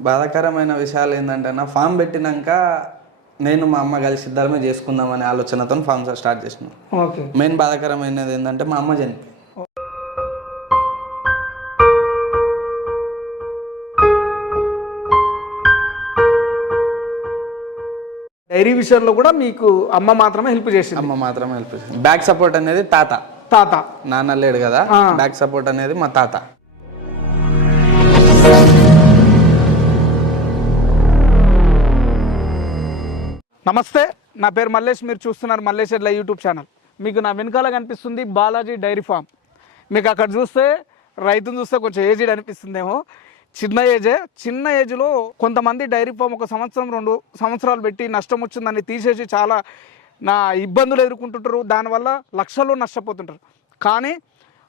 బాధాకరమైన విషయాలు ఏంటంటే నా ఫామ్ పెట్టినాక నేను మా అమ్మ కలిసి ఇద్దరమే చేసుకుందాం అనే ఆలోచనతో ఫామ్ స్టార్ట్ చేసినాం. ఓకే. మెయిన్ బాధాకరమైనది ఏంటంటే మా అమ్మ చనిపోయింది డైరీ విషయంలో కూడా మీకు అమ్మ మాత్రమే హెల్ప్ చేసింది. అమ్మ మాత్రమే హెల్ప్ చేసింది. బ్యాక్ సపోర్ట్ అనేది తాత. తాత. నాన్న లేడు కదా. బ్యాక్ సపోర్ట్ అనేది మా తాత. నమస్తే నా పేరు మల్లేష్ మీరు చూస్తున్నారు మల్లేష్ ఎడ్ల యూట్యూబ్ ఛానల్. మీకు నా వెనకాల కనిపిస్తుంది బాలాజీ డైరీ ఫామ్. మీకు అక్కడ చూస్తే రైతును చూస్తే కొంచెం ఏజ్డ్ అనిపిస్తుందేమో. చిన్న ఏజే చిన్న ఏజ్లో కొంతమంది డైరీ ఫామ్ ఒక సంవత్సరం రెండు సంవత్సరాలు పెట్టి నష్టం వచ్చిందని తీసేసి చాలా నా ఇబ్బందులు ఎదుర్కొంటుంటారు. దానివల్ల లక్షల్లో నష్టపోతుంటారు. కానీ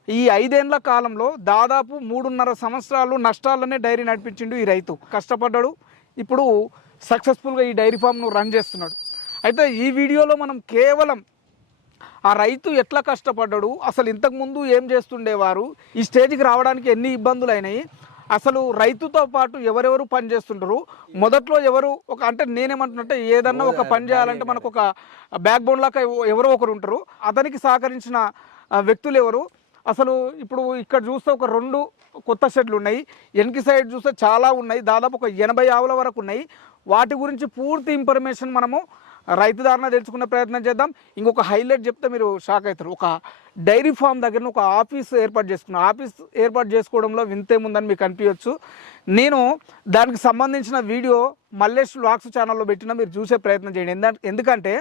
ఈ ఐదేళ్ళ కాలంలో దాదాపు మూడున్నర సంవత్సరాలు నష్టాలనే డైరీ నడిపించిండు ఈ రైతు. కష్టపడ్డాడు. ఇప్పుడు సక్సెస్ఫుల్గా ఈ డైరీ ఫామ్ను రన్ చేస్తున్నాడు. అయితే ఈ వీడియోలో మనం కేవలం ఆ రైతు ఎట్లా కష్టపడ్డాడు అసలు ఇంతకుముందు ఏం చేస్తుండేవారు ఈ స్టేజ్కి రావడానికి ఎన్ని ఇబ్బందులు అయినాయి అసలు రైతుతో పాటు ఎవరెవరు పని చేస్తుంటారు మొదట్లో ఎవరు ఒక అంటే నేనేమంటున్నట్టే ఏదన్నా ఒక పని చేయాలంటే మనకు ఒక బ్యాక్ బోన్ లాగా ఎవరో ఒకరు ఉంటారు అతనికి సహకరించిన వ్యక్తులు ఎవరు అసలు ఇప్పుడు ఇక్కడ చూస్తే ఒక రెండు కొత్త షెడ్లు ఉన్నాయి వెనక సైడ్ చూస్తే చాలా ఉన్నాయి దాదాపు ఒక ఎనభై ఆవుల వరకు ఉన్నాయి వాటి గురించి పూర్తి ఇన్ఫర్మేషన్ మనము రైతు దారిన తెలుసుకునే ప్రయత్నం చేద్దాం. ఇంకొక హైలైట్ చెప్తే మీరు షాక్ అవుతారు. ఒక డైరీ ఫామ్ దగ్గర ఒక ఆఫీస్ ఏర్పాటు చేసుకున్నాను ఆఫీస్ ఏర్పాటు చేసుకోవడంలో వింతేముందని మీకు అనిపించవచ్చు. నేను దానికి సంబంధించిన వీడియో మల్లేష్ వ్లాగ్స్ ఛానల్లో పెట్టినా మీరు చూసే ప్రయత్నం చేయండి. ఎందుకంటే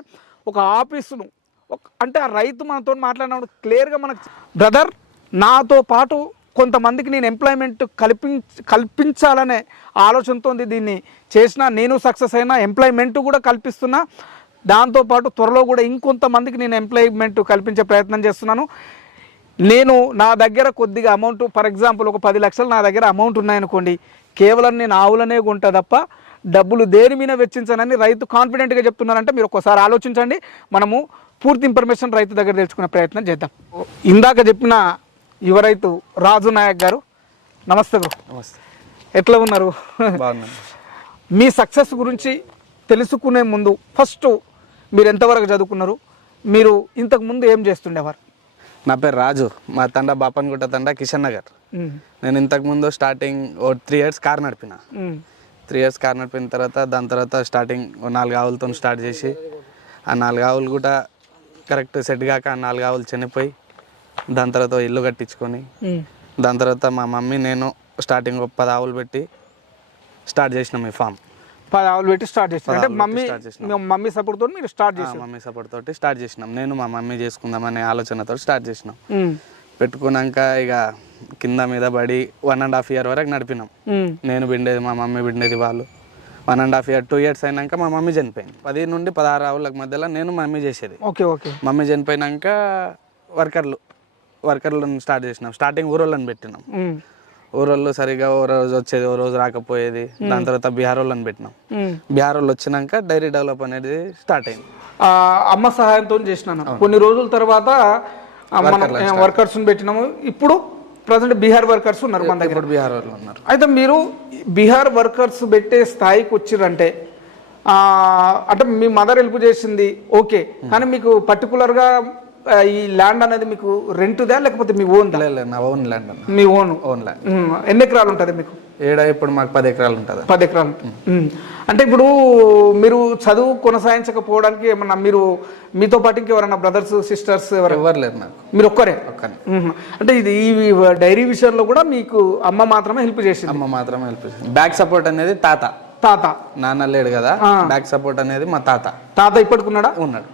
ఒక ఆఫీసును అంటే ఆ రైతు మనతో మాట్లాడినప్పుడు క్లియర్గా మనకు బ్రదర్ నాతో పాటు కొంతమందికి నేను ఎంప్లాయ్మెంట్ కల్పించ కల్పించాలనే ఆలోచనతో దీన్ని చేసిన నేను సక్సెస్ అయినా ఎంప్లాయ్మెంట్ కూడా కల్పిస్తున్నా. దాంతోపాటు త్వరలో కూడా ఇంకొంతమందికి నేను ఎంప్లాయ్మెంట్ కల్పించే ప్రయత్నం చేస్తున్నాను. నేను నా దగ్గర కొద్దిగా అమౌంట్ ఫర్ ఎగ్జాంపుల్ ఒక పది లక్షలు నా దగ్గర అమౌంట్ ఉన్నాయనుకోండి కేవలం నేను ఆవులనే కొంటా తప్ప డబ్బులు దేని మీద వెచ్చించనని రైతు కాన్ఫిడెంట్గా చెప్తున్నారంటే మీరు ఒకసారి ఆలోచించండి. మనము పూర్తి ఇన్ఫర్మేషన్ రైతు దగ్గర తెలుసుకునే ప్రయత్నం చేద్దాం. ఇందాక చెప్పిన యువ రైతు రాజు నాయక్ గారు. నమస్తే బ్రో. నమస్తే. ఎట్లా ఉన్నారు? మీ సక్సెస్ గురించి తెలుసుకునే ముందు ఫస్ట్ మీరు ఎంతవరకు చదువుకున్నారు? మీరు ఇంతకు ముందు ఏం చేస్తుండేవారు? నా పేరు రాజు. మా తండ బాపన్గుట్ట తండ కిషన్ నగర్. నేను ఇంతకుముందు స్టార్టింగ్ ఓ త్రీ ఇయర్స్ కార్ నడిపిన. త్రీ ఇయర్స్ కార్ నడిపిన తర్వాత దాని తర్వాత స్టార్టింగ్ నాలుగు ఆవులతో స్టార్ట్ చేసి ఆ నాలుగు ఆవులు కూడా కరెక్ట్ సెట్ కాక ఆ నాలుగు ఆవులు చనిపోయి దాని తర్వాత ఇల్లు కట్టించుకొని. దాని తర్వాత మా మమ్మీ నేను స్టార్టింగ్ పది ఆవులు పెట్టి స్టార్ట్ చేసినాం ఈ ఫామ్. పది ఆవులు పెట్టి స్టార్ట్ అంటే మమ్మీ చేసినాం. మీ మమ్మీ సపోర్ట్ తోటి మీరు స్టార్ట్ ఆ, చేసారు మమ్మీ సపోర్ట్ తోటి స్టార్ట్ చేసినాం. నేను మా మమ్మీ చేసుకుందామనే ఆలోచనతో స్టార్ట్ చేసినాం. పెట్టుకున్నాక ఇక కింద మీద పడి వన్ అండ్ హాఫ్ ఇయర్ వరకు నడిపినాం. నేను బిండేది మా మమ్మీ బిండేది వాళ్ళు. One and half year two years అయినాక మా మమ్మీ చనిపోయింది. పది నుండి పదహారు ఆవుల మధ్యలో నేను మమ్మీ చేసేది. Okay okay. మమ్మీ చనిపోయినాక వర్కర్లు వర్కర్లను స్టార్ట్ చేసినాం. స్టార్టింగ్ ఊరోళ్ళని పెట్టినాం. ఊరోళ్ళు సరిగా ఓ రోజు వచ్చేది ఓ రోజు రాకపోయేది. దాని తర్వాత బీహార్ వాళ్ళని పెట్టినాం. బీహార్ వాళ్ళు వచ్చినాక డైరీ డెవలప్ అనేది స్టార్ట్ అయింది. అమ్మ సహాయంతో చేసినాను. కొన్ని రోజుల తర్వాత వర్కర్స్ పెట్టినాము. ఇప్పుడు ప్రజెంట్ బీహార్ వర్కర్స్ ఉన్నారు మన దగ్గర. బీహార్ వాళ్ళు ఉన్నారు. అయితే మీరు బీహార్ వర్కర్స్ పెట్టే స్థాయికి వచ్చిరంటే ఆ, అంటే మీ మదర్ హెల్ప్ చేసింది ఓకే. కానీ మీకు పర్టికులర్గా ఈ ల్యాండ్ అనేది మీకు రెంట్దా లేకపోతే మీ ఓన్ నా ఓన్ ల్యాండ్ అన్న. మీ ఓన్ ఓన్ ల్యాండ్ ఎన్ని ఎకరాలు ఉంటుంది మీకు? ఏడా ఇప్పుడు మాకు పది ఎకరాలు ఉంటుంది. పది ఎకరాలు. అంటే ఇప్పుడు మీరు చదువు కొనసాగించకపోవడానికి ఏమన్నా మీరు మీతో పాటు ఇంకెవరన్నా బ్రదర్స్ సిస్టర్స్ ఎవరు? ఎవరు లేరు నాకు. మీరు ఒక్కరే? ఒక్కని. ఉమ్. అంటే ఇది ఈ డైరీ విషయంలో కూడా మీకు అమ్మ మాత్రమే హెల్ప్ చేసింది. అమ్మ మాత్రమే హెల్ప్ చేసింది. బ్యాక్ సపోర్ట్ అనేది తాత. తాత. నాన్న లేడు కదా బ్యాక్ సపోర్ట్ అనేది మా తాత. తాత ఇప్పటికున్నాడా? ఉన్నాడు.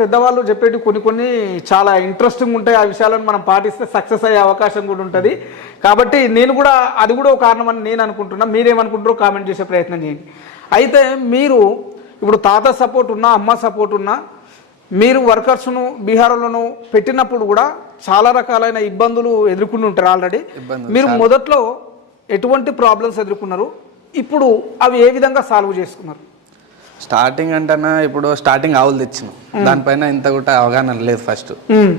పెద్దవాళ్ళు చెప్పేటి కొన్ని కొన్ని చాలా ఇంట్రెస్టింగ్ ఉంటాయి. ఆ విషయాలను మనం పాటిస్తే సక్సెస్ అయ్యే అవకాశం కూడా ఉంటుంది. కాబట్టి నేను కూడా అది కూడా ఒక కారణం అని నేను అనుకుంటున్నా. మీరేమనుకుంటారో కామెంట్ చేసే ప్రయత్నం చేయండి. అయితే మీరు ఇప్పుడు తాత సపోర్ట్ ఉన్నా అమ్మ సపోర్ట్ ఉన్నా మీరు వర్కర్స్ను బీహార్లను పెట్టినప్పుడు కూడా చాలా రకాలైన ఇబ్బందులు ఎదుర్కొని ఉంటారు ఆల్రెడీ మీరు మొదట్లో ఎటువంటి ప్రాబ్లమ్స్ ఎదుర్కొన్నారు? ఇప్పుడు అవి ఏ విధంగా సాల్వ్ చేసుకున్నారు? స్టార్టింగ్ అంటేనా ఇప్పుడు స్టార్టింగ్ ఆవులు తెచ్చినాం. దానిపైన ఇంత కూడా అవగాహన లేదు ఫస్ట్.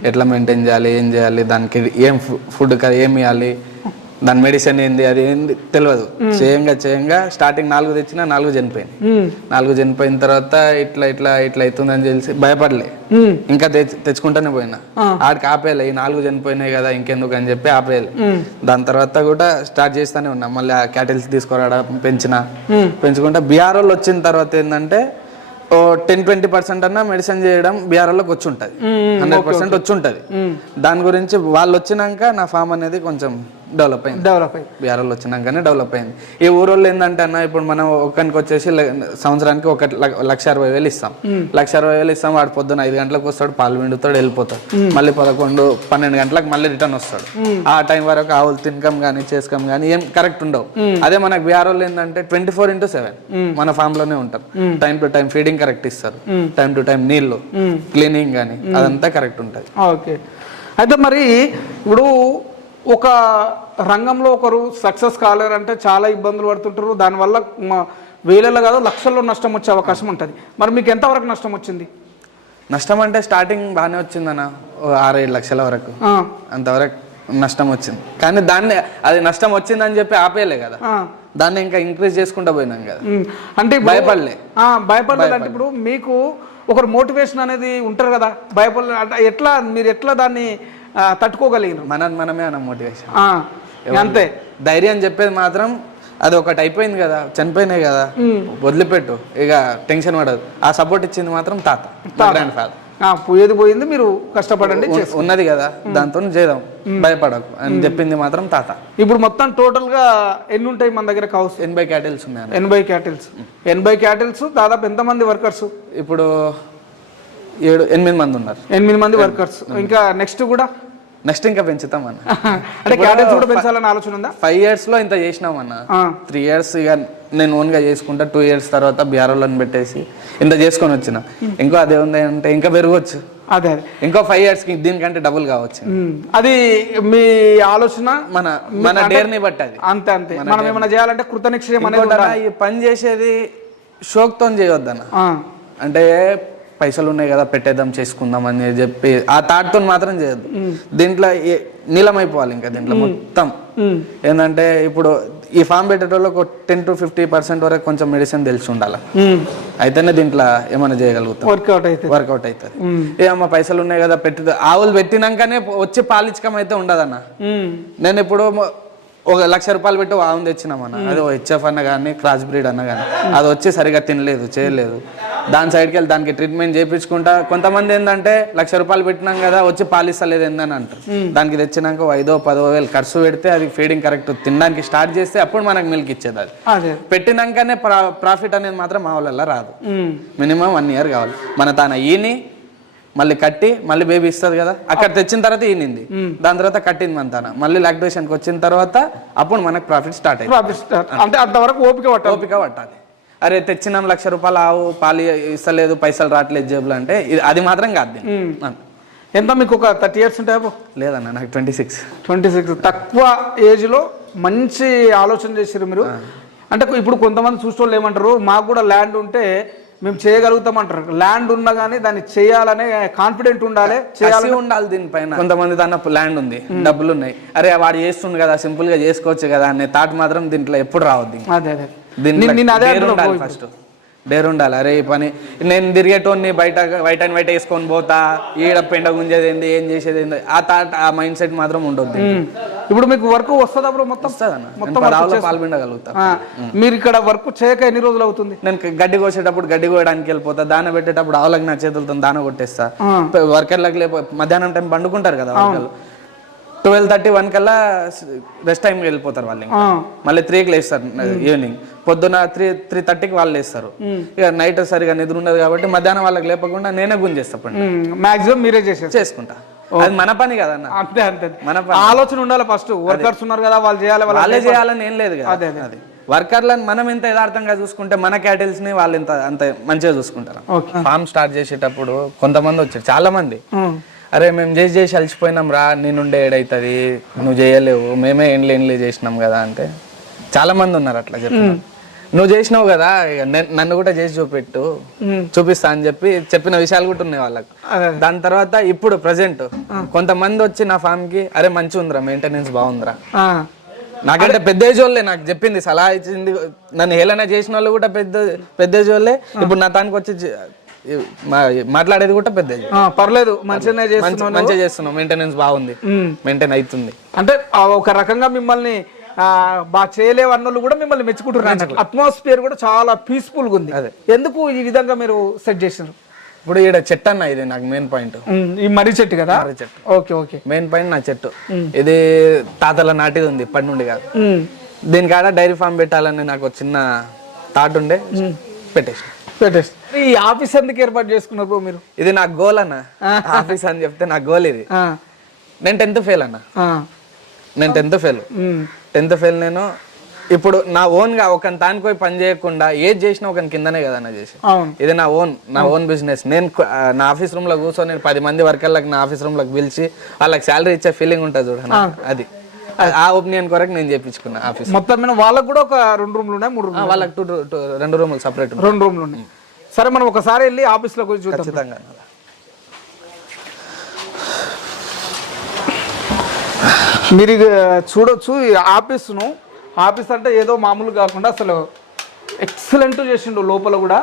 ఎట్లా మెయింటైన్ చేయాలి ఏం చేయాలి దానికి ఏం ఫుడ్ ఏం ఇవ్వాలి దాని మెడిసిన్ ఏంది అది ఏంది తెలియదు చేయంగా చేయంగా స్టార్టింగ్ నాలుగు తెచ్చినా నాలుగు చనిపోయింది నాలుగు చనిపోయిన తర్వాత ఇట్లా ఇట్లా ఇట్లా అవుతుందని తెలిసి భయపడలే. ఇంకా తెచ్చి తెచ్చుకుంటూనే పోయినా. ఆడికి ఆపేయాలి ఈ నాలుగు చనిపోయినాయి కదా ఇంకెందుకు అని చెప్పి ఆపేయాలి. దాని తర్వాత కూడా స్టార్ట్ చేస్తూనే ఉన్నా. మళ్ళీ ఆ క్యాటిల్స్ తీసుకురావడం పెంచిన. పెంచుకుంటా. బీఆర్ వాళ్ళు వచ్చిన తర్వాత ఏంటంటే ఓ టెన్ ట్వంటీ పర్సెంట్ అన్నా మెడిసిన్ చేయడం బీఆర్ వాళ్ళకి వచ్చి ఉంటుంది. హండ్రెడ్ పర్సెంట్ వచ్చి ఉంటుంది. దాని గురించి వాళ్ళు వచ్చినాక నా ఫామ్ అనేది కొంచెం డెవలప్ అయింది. డెవలప్ అయ్యి బీఆర్ వాళ్ళు వచ్చినాకనే డెవలప్ అయింది. ఈ ఊరోళ్ళు ఏంటంటే అన్న ఇప్పుడు మనం ఒక్కరికి వచ్చేసి సంవత్సరానికి ఒక లక్ష అరవై వేలు ఇస్తాం. లక్ష అరవై వేలు ఇస్తాం వాడు పొద్దున్న ఐదు గంటలకు వస్తాడు పాలు పిండుతాడు వెళ్ళిపోతాడు. మళ్ళీ పదకొండు పన్నెండు గంటలకు మళ్ళీ రిటర్న్ వస్తాడు. ఆ టైం వరకు ఆవులు తినకం కానీ చేసుకం కానీ ఏం కరెక్ట్ ఉండవు. అదే మనకు బీఆర్ వాళ్ళు ఏంటంటే ట్వంటీ ఫోర్ ఇంటూ సెవెన్ మన ఫామ్లోనే ఉంటారు time to time feeding correct ఇస్తారు. టైం టు టైం నీళ్ళు క్లీనింగ్ కానీ అదంతా కరెక్ట్ ఉంటుంది. ఓకే. అయితే మరి ఇప్పుడు ఒక రంగంలో ఒకరు సక్సెస్ కాలేరంటే చాలా ఇబ్బందులు పడుతుంటారు. దానివల్ల వేలలో కాదు లక్షల్లో నష్టం వచ్చే అవకాశం ఉంటుంది. మరి మీకు ఎంతవరకు నష్టం వచ్చింది? నష్టం అంటే స్టార్టింగ్ బాగానే వచ్చిందన్న ఆరు ఏడు లక్షల వరకు. అంతవరకు నష్టం వచ్చింది. కానీ దాన్ని అది నష్టం వచ్చిందని చెప్పి ఆపేయలే కదా. దాన్ని ఇంకా ఇంక్రీజ్ చేసుకుంటూ పోయినాం కదా. అంటే భయపడలే. ఆ, భయపడలేదు అంటే ఇప్పుడు మీకు ఒకరు మోటివేషన్ అనేది ఉంటారు కదా. భయపడలే. అంటే ఎట్లా మీరు ఎట్లా దాన్ని తట్టుకోగలిగినారు మన మనమే అన్న మోటివేషన్. అంతే. ధైర్యం చెప్పేది మాత్రం అది ఒకటి అయిపోయింది కదా చనిపోయినాయి కదా వదిలిపెట్టు. ఇక టెన్షన్ పడదు. ఆ సపోర్ట్ ఇచ్చింది మాత్రం తాత గ్రాండ్ ఫాదర్ ఆ, పోయేది పోయింది మీరు కష్టపడండి ఉన్నది కదా దాంతో చేద్దాం భయపడకు. అని చెప్పింది మాత్రం తాత. ఇప్పుడు మొత్తం టోటల్గా ఎన్ని ఉంటాయి మన దగ్గర కౌస్ ఎనభై క్యాటిల్స్ ఉన్నాయి. ఎనభై క్యాటిల్స్. ఎనభై క్యాటిల్స్ దాదాపు ఎంతమంది వర్కర్స్ ఇప్పుడు ఏడు ఎనిమిది మంది ఉన్నారు. ఎనిమిది మంది వర్కర్స్ ఇంకా నెక్స్ట్ కూడా? నెక్స్ట్ ఇంకా పెంచుతాం అన్న అంటే కూడా పెంచాలని ఆలోచన ఉందా? ఫైవ్ ఇయర్స్లో ఇంత చేసినాం అన్న త్రీ ఇయర్స్ ఇక నేను ఓన్గా చేసుకుంటా టూ ఇయర్స్ తర్వాత బీఆర్ఓలను పెట్టేసి ఇంత చేసుకొని వచ్చిన. ఇంకో అదే ఉంది అంటే ఇంకా పెరగవచ్చు అదే అదే. ఇంకో ఫైవ్ ఇయర్స్కి దీనికంటే డబుల్ కావచ్చు. ఉమ్, అది మీ ఆలోచన మన మన డేర్ని బట్టి అది. అంతే అంతే. మనం ఏమైనా చేయాలంటే కృతనిశ్చయం అనేది పని చేసేది షోక్తో చేయొద్దన్న. అంటే పైసలు ఉన్నాయి కదా పెట్టేద్దాం చేసుకుందాం అని చెప్పి ఆ థాట్తో మాత్రం చేయొద్దు. దీంట్లో నీలమైపోవాలి ఇంకా దీంట్లో మొత్తం. ఏంటంటే ఇప్పుడు ఈ ఫామ్ పెట్టేటోళ్ళకి టెన్ టు ఫిఫ్టీ పర్సెంట్ వరకు కొంచెం మెడిసిన్ తెలిసి ఉండాలి. అయితేనే దీంట్లో ఏమైనా చేయగలుగుతాం. వర్కౌట్ అయితే వర్కౌట్ అవుతుంది ఏ అమ్మ పైసలు ఉన్నాయి కదా పెట్టి ఆవులు పెట్టినాకనే వచ్చి పాలించకం అయితే ఉండదన్న నేను ఇప్పుడు ఒక లక్ష రూపాయలు పెట్టి ఆవును తెచ్చినామన్న అది హెచ్ఎఫ్ అన్న కానీ క్రాస్ బ్రీడ్ అన్న కానీ అది వచ్చి సరిగా తినలేదు చేయలేదు. దాని సైడ్కి వెళ్ళి దానికి ట్రీట్మెంట్ చేయించుకుంటా కొంతమంది ఏంటంటే లక్ష రూపాయలు పెట్టినాం కదా వచ్చి పాలిస్తలేదు ఏందని అంటారు. దానికి తెచ్చినాక ఐదో పదో వేలు ఖర్చు పెడితే అది ఫీడింగ్ కరెక్ట్ తినడానికి స్టార్ట్ చేస్తే అప్పుడు మనకు మిల్క్ ఇచ్చేది అది. పెట్టినాకనే ప్రా ప్రాఫిట్ అనేది మాత్రం మా వాళ్ళ రాదు. మినిమం వన్ ఇయర్ కావాలి. మన తాన ఈని మళ్ళీ కట్టి మళ్ళీ బేబీ ఇస్తుంది కదా. అక్కడ తెచ్చిన తర్వాత ఈనింది. దాని తర్వాత కట్టింది మన తాన. మళ్ళీ లాక్టేషన్కి వచ్చిన తర్వాత అప్పుడు మనకు ప్రాఫిట్ స్టార్ట్ అయింది ప్రాఫిట్ స్టార్ట్ అంటే అంతవరకు ఓపిక పట్టాలి. ఓపిక పట్టాలి. అరే తెచ్చినాం లక్ష రూపాయలు ఆవు పాలు ఇస్తలేదు పైసలు రావట్లేదు జేబులు అంటే ఇది అది మాత్రం కాదు. ఎంత మీకు ఒక థర్టీ ఇయర్స్ ఉంటాయో లేదన్న నాకు ట్వంటీ సిక్స్ ట్వంటీ సిక్స్ తక్కువ ఏజ్లో మంచి ఆలోచన చేసారు మీరు. అంటే ఇప్పుడు కొంతమంది చూసేవాళ్ళు ఏమంటారు మాకు కూడా ల్యాండ్ ఉంటే మేము చేయగలుగుతాం అంటారు ల్యాండ్ ఉన్నా కానీ దాన్ని చేయాలనే కాన్ఫిడెంట్ ఉండాలి చేయాలి ఉండాలి దీనిపైన. కొంతమంది దాని ల్యాండ్ ఉంది డబ్బులు ఉన్నాయి అరే వాడు చేస్తుండు కదా సింపుల్గా చేసుకోవచ్చు కదా అనే థాట్ మాత్రం దీంట్లో ఎప్పుడు రావద్దు అదే ఉండాలి. ఫస్ట్ డేర్ ఉండాలి. అరే ఈ పని నేను తిరిగేటోన్ని బయట వైట్ అండ్ వైట్ వేసుకొని పోతా ఈడ పెండ గుంజేది ఏంది ఏం చేసేది ఏంది ఆ థాట్ ఆ మైండ్ సెట్ మాత్రం ఉండొద్దు. ఇప్పుడు మీకు వర్క్ వస్తుందా బ్రో మొత్తం? మొత్తం పాల్పిండగలుగుతా మీరు ఇక్కడ వర్క్ చేయక ఎన్ని రోజులు అవుతుంది? నేను గడ్డి కోసేటప్పుడు గడ్డి కోయడానికి వెళ్ళిపోతా దాన పెట్టేటప్పుడు ఆవులకు నా చేతులతో దాన కొట్టేస్తా. వర్కర్లకు లేకపో మధ్యాహ్నం టైం పండుకుంటారు కదా ట్వెల్వ్ థర్టీ వన్ కల్లా రెస్ట్ టైంకి వెళ్ళిపోతారు వాళ్ళు మళ్ళీ త్రీకి లేస్తారు ఈవినింగ్ పొద్దున త్రీ త్రీ థర్టీకి వాళ్ళు లేస్తారు. ఇక నైట్ సరిగా నిద్ర ఉండదు కాబట్టి మధ్యాహ్నం వాళ్ళకి లేపకుండా నేనే గుంజేస్తా పండు మాక్సిమం మీరే చేసేది చేసుకుంటా. అది మన పని కదన్న. అంతే అంతే. మన ఆలోచన ఉండాలి ఫస్ట్ వర్కర్స్ ఉన్నారు కదా వాళ్ళు చేయాలి వాళ్ళ చేయాలని ఏం లేదు కదా. అదే, అదే. వర్కర్లను మనం ఎంత యథార్థంగా చూసుకుంటే మన క్యాటిల్స్ని వాళ్ళు ఎంత అంత మంచిగా చూసుకుంటారు. ఓకే. ఫామ్ స్టార్ట్ చేసేటప్పుడు కొంతమంది వచ్చారు చాలా మంది అరే మేము చేసి చేసి అలసిపోయినాం రా నేనుండే ఏడైతుంది నువ్వు చేయలేవు మేమే ఏండ్లు ఏండ్లే చేసినాం కదా అంటే చాలా మంది ఉన్నారు అట్లా చెప్పిన నువ్వు చేసినావు కదా ఇక నే- నన్ను కూడా చేసి చూపెట్టు. చూపిస్తా అని చెప్పి చెప్పిన విషయాలు కూడా ఉన్నాయి వాళ్ళకి. దాని తర్వాత ఇప్పుడు ప్రజెంట్ కొంతమంది వచ్చి నా ఫామ్కి అరే మంచిగా ఉందిరా మెయింటెనెన్స్ బాగుందిరా. ఆ, నాకంటే పెద్ద ఏజ్ వాళ్ళే నాకు చెప్పింది సలహా ఇచ్చింది. నన్ను హేళన చేసిన వాళ్ళు కూడా పెద్ద పెద్ద ఏజ్ వాళ్ళే. ఇప్పుడు నా తానికి వచ్చి మా- మాట్లాడేది కూడా పెద్ద ఏజ్ ఆ, పర్లేదు మంచిగానే మంచి చేస్తున్నాను. మంచిగా చేస్తున్నాం మెయింటెనెన్స్ బాగుంది. మెయింటైన్ అవుతుంది. అంటే ఆ ఒక రకంగా మిమ్మల్ని ఆ, బాగా చేయలేవు అన్నోళ్ళు కూడా మిమ్మల్ని మెచ్చుకుంటున్నారు అట్మాస్ఫియర్ కూడా చాలా పీస్ఫుల్గా ఉంది. ఎందుకు ఈ విధంగా మీరు సెట్ చేసినారు ఇప్పుడు ఈడ చెట్టు అన్న ఇది నాకు మెయిన్ పాయింట్ ఈ మర్రి చెట్టు కదా? మర్రి చెట్టు. Okay okay. మెయిన్ పాయింట్ నా చెట్టు. ఇది తాతల నాటిది ఉంది ఇప్పటి నుండి కాదు. ఉమ్, దీనికాడ డైరీ ఫామ్ పెట్టాలని నాకు చిన్న థాట్ ఉండే. పెట్టేసి పెట్టేసి ఈ ఆఫీస్ ఎందుకు ఏర్పాటు చేసుకున్నారు మీరు? ఇది నా గోల్ అన్న. ఆఫీస్ అని చెప్తే నా గోల్ ఇది. నేను టెన్త్ ఫెయిల్ అన్న. నేను టెన్త్ ఫెయిల్ టెన్త్ ఫెయిల్ నేను. ఇప్పుడు నా ఓన్గా ఒక దానికి పోయి పని చేయకుండా ఏది చేసినా ఒక కిందనే కదా నా చేసి ఇది నా ఓన్ నా ఓన్ బిజినెస్ నేను నా ఆఫీస్ రూమ్లో కూర్చొని నేను పది మంది వర్కర్లకు నా ఆఫీస్ రూమ్లోకి పిలిచి వాళ్ళకి శాలరీ ఇచ్చే ఫీలింగ్ ఉంటుంది చూడండి అది. ఆ ఒపీనియన్ కొరకు నేను చేపించుకున్నా ఆఫీస్ మొత్తం మీద వాళ్ళకు కూడా ఒక రెండు రూమ్లు ఉన్నాయి మూడు రూమ్లు వాళ్ళకి టూ రెండు రూములు సపరేట్ రెండు రూమ్లు ఉన్నాయి. సరే మనం ఒకసారి వెళ్ళి ఆఫీస్లో పోయి చూద్దాం. ఖచ్చితంగా. మీరు ఇక చూడొచ్చు ఈ ఆఫీస్ను ఆఫీస్ అంటే ఏదో మామూలు కాకుండా అసలు ఎక్సలెంట్ చేసిండు లోపల కూడా.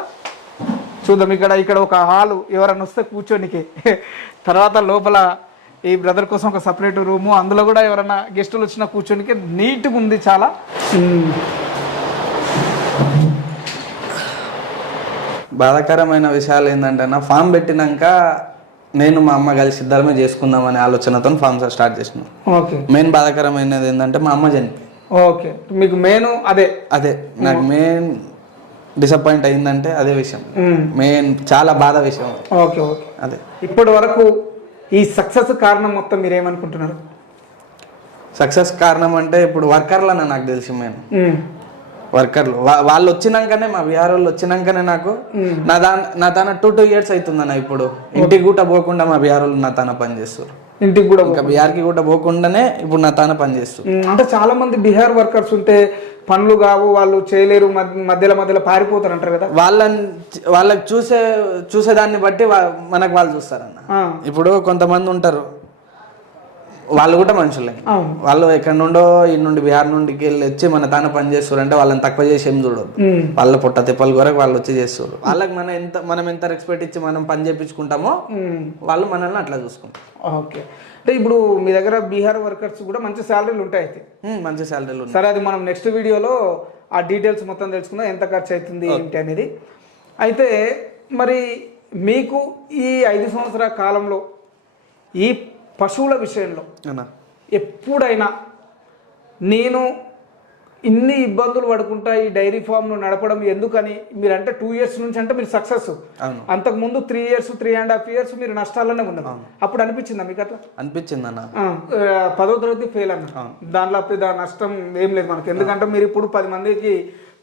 చూద్దాం ఇక్కడ ఇక్కడ ఒక హాలు ఎవరన్నా వస్తే కూర్చోనికి. తర్వాత లోపల ఈ బ్రదర్ కోసం ఒక సపరేట్ రూము అందులో కూడా ఎవరైనా గెస్టులు వచ్చినా కూర్చోనికి నీట్గా ఉంది చాలా. బాధాకరమైన విషయాలు ఏంటంటే ఫామ్ పెట్టినాక నేను మా అమ్మ కలిసి ఇద్దరమే చేసుకుందాం అనే ఆలోచనతో ఫామ్ స్టార్ట్ చేసినాం. ఓకే. మెయిన్ బాధాకరమైనది ఏంటంటే మా అమ్మ చనిపోయింది ఓకే. మీకు మెయిన్ అదే. అదే. నాకు మెయిన్ డిసప్పాయింట్ అయిందంటే అదే విషయం. మెయిన్ చాలా బాధ విషయం. Okay okay. అదే. ఇప్పటి వరకు ఈ సక్సెస్ కారణం మొత్తం మీరు ఏమనుకుంటున్నారు? సక్సెస్ కారణం అంటే ఇప్పుడు వర్కర్లన్న నాకు తెలిసి మెయిన్. వర్కర్లు. వాళ్ళు వచ్చినాకనే మా బీహార్ వాళ్ళు వచ్చినాకనే నాకు నా దా నా తన టూ టూ ఇయర్స్ అవుతుందన్న ఇప్పుడు. ఇంటికి కూడా పోకుండా మా బీహార్ వాళ్ళు నా తన పని చేస్తారు ఇంటికి కూడా ఇంకా బీహార్కి కూడా పోకుండానే ఇప్పుడు నా తాన పని చేస్తారు అంటే చాలా మంది బీహార్ వర్కర్స్ ఉంటే పనులు కావు వాళ్ళు చేయలేరు మధ్య- మధ్యలో మధ్యలో పారిపోతారు అంటారు కదా. వాళ్ళని వాళ్ళకి చూసే చూసేదాన్ని బట్టి మనకు వాళ్ళు చూస్తారన్న. ఇప్పుడు కొంతమంది ఉంటారు. వాళ్ళు కూడా మనుషులే. వాళ్ళు ఎక్కడి నుండో ఈ నుండి బీహార్ నుండికి వెళ్ళి వచ్చి మన తాన పని చేస్తారంటే వాళ్ళని తక్కువ చేసి ఏం చూడొద్దు ఉమ్, వాళ్ళ పొట్ట తిప్పల కొరకు వాళ్ళు వచ్చి చేస్తారు వాళ్ళకి మనం ఎంత మనం ఎంత రెస్పెక్ట్ ఇచ్చి మనం పని చేపించుకుంటామో ఉమ్, వాళ్ళు మనల్ని అట్లా చూసుకుంటారు. ఓకే. అంటే ఇప్పుడు మీ దగ్గర బీహార్ వర్కర్స్ కూడా మంచి శాలరీలు ఉంటాయి అయితే. మంచి శాలరీలు సరే అది మనం నెక్స్ట్ వీడియోలో ఆ డీటెయిల్స్ మొత్తం తెలుసుకుందాం. ఎంత ఖర్చు అవుతుంది ఏంటి అనేది. అయితే మరి మీకు ఈ ఐదు సంవత్సరాల కాలంలో ఈ పశువుల విషయంలో అన్నా ఎప్పుడైనా నేను ఇన్ని ఇబ్బందులు పడుకుంటా ఈ డైరీ ఫామ్ను నడపడం ఎందుకని మీరు అంటే టూ ఇయర్స్ నుంచి అంటే మీరు సక్సెస్. అంతకు ముందు three years three and half years మీరు నష్టాల్లోనే ఉన్నారు. అప్పుడు అనిపించిందా మీకు అట్లా? అనిపించింది అన్న. పదో తరగతి ఫెయిల్ అన్న. దాంట్లో పెద్ద నష్టం ఏం లేదు మనకి. ఎందుకంటే మీరు ఇప్పుడు పది మందికి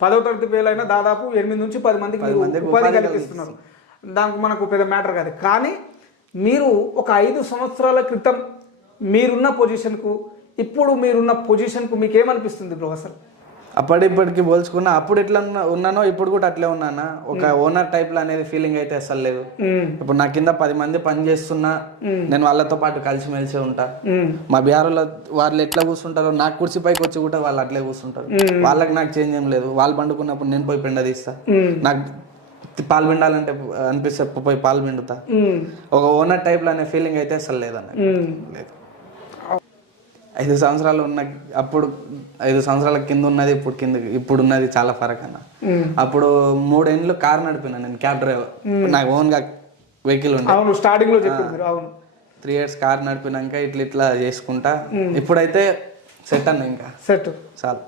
పదో తరగతి ఫెయిల్ అయినా దాదాపు ఎనిమిది నుంచి పది మందికి ఉపాధి కల్పిస్తున్నారు. దానికి మనకు పెద్ద మ్యాటర్ కాదు. కానీ మీరు ఒక ఐదు సంవత్సరాల క్రితం మీరున్న పొజిషన్కు ఇప్పుడు మీరున్న పొజిషన్కు మీకు ఏమనిపిస్తుంది బ్రో అసలు అప్పటిప్పటికి పోల్చుకున్నా అప్పుడు ఎట్లా ఉన్నా- ఉన్నానో ఇప్పుడు కూడా అట్లే ఉన్నానా? ఒక ఓనర్ టైప్లో అనేది ఫీలింగ్ అయితే అసలు లేదు. ఇప్పుడు నా కింద పది మంది పని చేస్తున్నా నేను వాళ్ళతో పాటు కలిసిమెలిసి ఉంటా. మా బీహార్లో వాళ్ళు ఎట్లా కూర్చుంటారో నాకు కుర్చీ పైకి వచ్చి కూడా వాళ్ళు అట్లే కూర్చుంటారు. వాళ్ళకి నాకు చేంజ్ ఏం లేదు. వాళ్ళు పండుకున్నప్పుడు నేను పోయి పిండ తీస్తా. నాకు పాలు పిండాలంటే అనిపిస్తే పోయి పాలు పిండుతా. ఒక ఓనర్ టైప్ అనే ఫీలింగ్ అయితే అసలు లేదన్న. లేదు. ఐదు సంవత్సరాలు ఉన్న అప్పుడు ఐదు సంవత్సరాల కింద ఉన్నది ఇప్పుడు కింద ఇప్పుడు ఉన్నది చాలా ఫరక్ అన్న. అప్పుడు మూడేళ్ళు కార్ నడిపినా నేను క్యాబ్ డ్రైవర్. నాకు ఓన్గా వెహికల్ ఉండే. అవును స్టార్టింగ్లో అవును. త్రీ ఇయర్స్ కార్ నడిపినాక ఇట్లా ఇట్లా చేసుకుంటా. ఇప్పుడైతే సెట్ అన్న ఇంకా. సెట్ చాలు.